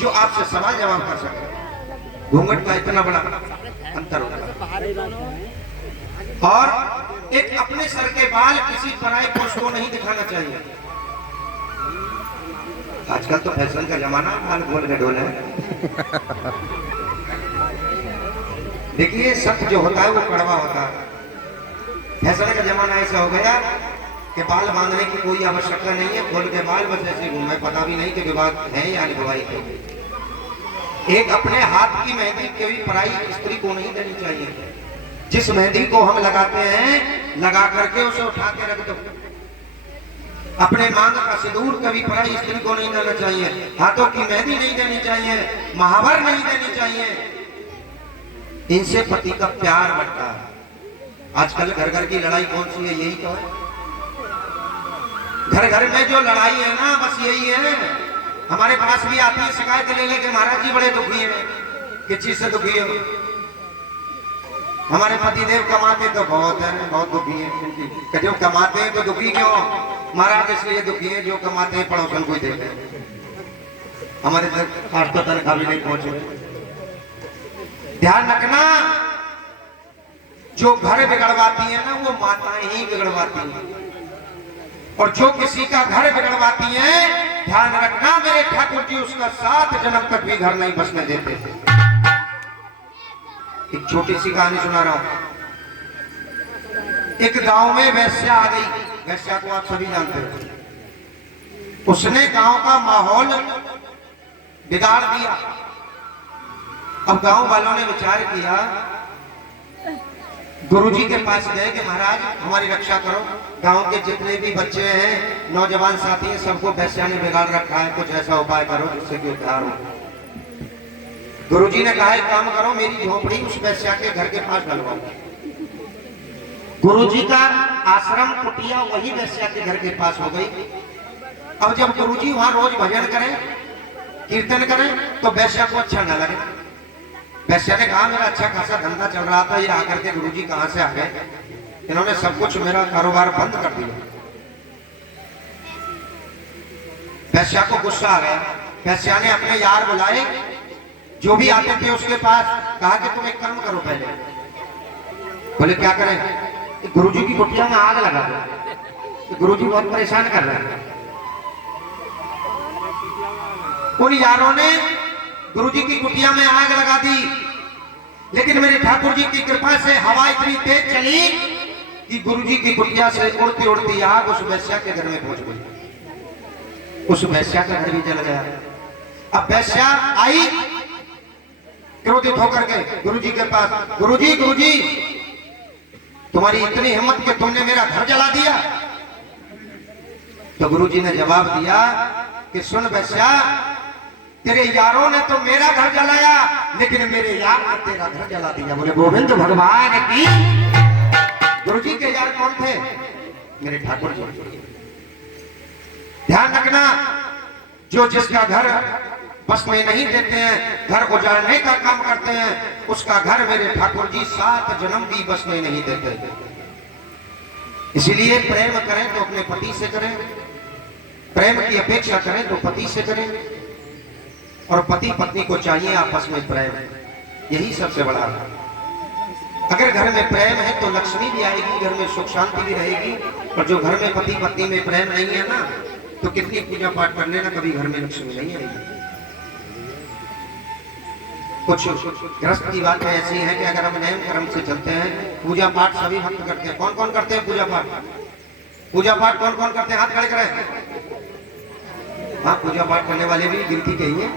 जो आपसे सवाल जवाब कर सके। घूंघट का इतना बड़ा अंतर होता है। और एक अपने सर के बाल किसी पराये पुरुष को नहीं दिखाना चाहिए। आजकल तो फैशन का जमाना, बाल खोल के डोले। देखिए सत्य जो होता है वो कड़वा होता है। फैशन का जमाना ऐसा हो गया कि बाल बांधने की कोई आवश्यकता नहीं है, खोल के बाल बस ऐसे घूमे, पता भी नहीं कि विवाह है या विवाहित है। एक अपने हाथ की मेहंदी कभी पराई स्त्री को नहीं देनी चाहिए। जिस मेहंदी को हम लगाते हैं लगा करके उसे उठा के रख दो। अपने मांग का सिंदूर कभी पराई स्त्री को नहीं देना चाहिए। हाथों की मेहंदी नहीं देनी चाहिए, महावर नहीं देनी चाहिए। इनसे पति का प्यार बढ़ता है। आजकल घर घर की लड़ाई कौन सी है? यही तो है। घर घर में जो लड़ाई है ना, बस यही है। हमारे पास भी आती है शिकायत ले लेके, महाराज जी बड़े दुखी हैं। किस चीज से दुखी हो? हमारे पतिदेव कमाते तो बहुत है, बहुत दुखी है। जो कमाते हैं तो दुखी क्यों? महाराज इसलिए दुखी है जो कमाते हैं पड़ोसन को ही देते हैं। हमारे तक आज तो तनख्वाह भी नहीं पहुंचे। ध्यान रखना, जो घर बिगड़वाती है ना वो माताएं ही बिगड़वाती हैं। और जो किसी का घर बिगड़वाती हैं, ध्यान रखना मेरे ठाकुर जी उसका 7 जन्म तक भी घर नहीं बसने देते थे। एक छोटी सी कहानी सुना रहा हूं। एक गांव में वैश्या आ गई। वैश्या को आप सभी जानते हो। उसने गांव का माहौल बिगाड़ दिया। अब गांव वालों ने विचार किया, गुरुजी के पास गए कि महाराज हमारी रक्षा करो। गांव के जितने भी बच्चे हैं, नौजवान साथी हैं, सबको वैश्या ने बिगाड़ रखा है, कुछ ऐसा उपाय करो जिससे कि उद्धार हो। गुरुजी ने कहा एक काम करो, मेरी झोपड़ी उस वैश्या के घर के पास डलवाओ। गुरुजी का आश्रम कुटिया वही वैश्या के घर के पास हो गई। अब जब गुरुजी वहां रोज भजन करें, कीर्तन करें, तो वैश्या को अच्छा न लगे। वैश्या ने कहा मेरा अच्छा खासा धंधा चल रहा था, ये आकर के गुरुजी कहां से आ गए? इन्होंने सब कुछ मेरा कारोबार बंद कर दिया। वैश्या को गुस्सा आ गया। वैश्या ने अपने यार बुलाए, जो भी आते थे उसके पास, कहा कि तुम एक काम करो पहले। बोले क्या करें? गुरुजी की कुटिया में आग लगा दो। गुरुजी बहुत परेशान कर रहे हैं। उन यारों ने गुरुजी की कुटिया में आग लगा दी, लेकिन मेरे ठाकुर जी की कृपा से हवा इतनी तेज चली कि गुरुजी की कुटिया से उड़ती उड़ती आग उस वैश्या के घर में पहुंच गई। उस वैश्या का घर भी जल गया। अब वैश्या आई क्रोधित होकर के गुरुजी के पास, गुरुजी गुरुजी तुम्हारी इतनी हिम्मत कि तुमने मेरा घर जला दिया। तो गुरुजी ने जवाब दिया कि सुन वैश्या, तेरे यारों ने तो मेरा घर जलाया, लेकिन मेरे यार ने तेरा घर जला दिया। बोले गोविंद भगवान की। गुरुजी के यार कौन थे? मेरे ठाकुर जी। ध्यान रखना, जो जिसका घर बस में नहीं देते हैं, घर उजाड़ने का काम करते हैं, उसका घर मेरे ठाकुर जी 7 जन्म भी बस में नहीं देते। इसीलिए प्रेम करें तो अपने पति से करें, प्रेम की अपेक्षा करें तो पति से करें, और पति पत्नी को चाहिए आपस में प्रेम। यही सबसे बड़ा है। अगर घर में प्रेम है तो लक्ष्मी भी आएगी, घर में सुख शांति भी रहेगी। और जो घर में पति पत्नी में प्रेम नहीं है ना, तो कितनी पूजा पाठ कर लेना, कभी घर में लक्ष्मी नहीं आएगी। कुछ गृहस्थ की बातें ऐसी हैं कि अगर हम नियम कर्म से चलते हैं, पूजा पाठ सभी भक्त करते हैं। कौन कौन करते हैं पूजा पाठ? पूजा पाठ कौन कौन करते हैं? हाथ खड़े करें। हाँ, पूजा पाठ करने वाले भी गिनती के ही हैं।